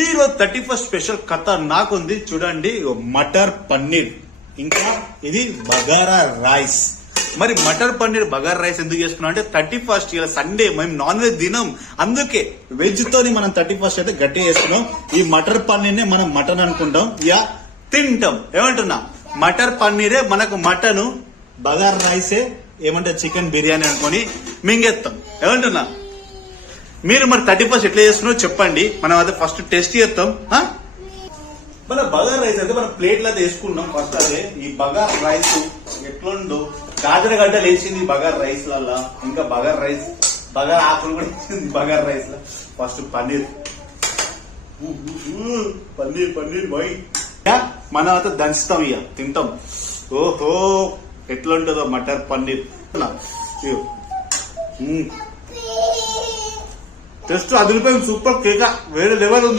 ఈ రోజు 31st special కథ నాకుంది చూడండి. మటర్ పన్నీర్ ఇంకా ఇది బగారా రైస్. మరి మటర్ పన్నీర్ బగారా రైస్ ఎందుకు చేసుకున్నాం అంటే 31st ఇలా సండే మేము నాన్ వెజ్ తినం, అందుకే వెజ్ తోని మనం 31st అయితే గట్టిగా చేసుకున్నాం. ఈ మటర్ పన్నీర్ నే మనం మటన్ అనుకుంటాం యా తింటాం. ఏమంటున్నా మటర్ పన్నీరే మనకు మటన్, బగారా రైసే ఏమంటే చికెన్ బిర్యానీ అనుకొని మింగేస్తాం. ఏమంటున్నా మీరు మరి 31st ఎట్లా చేసుకున్నారో చెప్పండి. మనం అయితే ఫస్ట్ టెస్ట్ చేస్తాం. మన బగారా రైస్ అయితే మనం ప్లేట్ అయితే వేసుకున్నాం. ఫస్ట్ అదే ఈ బగారా రైస్ ఎట్లుండో గాజర గడ్డలు వేసింది బగారా రైస్ లల్లా, ఇంకా బగారా రైస్ బగారా ఆకులు కూడా వేసింది బగారా రైస్ లా. ఫస్ట్ పన్నీర్ పన్నీర్ పన్నీర్ బాయ్ మనం అయితే దంచుతాం, ఇక తింటాం. ఓహో ఎట్లుంటుందో మటర్ పన్నీర్ టెస్ట్ అదిరిపోయింది. సూపర్ కేక వేరే లెవెల్ ఉంది.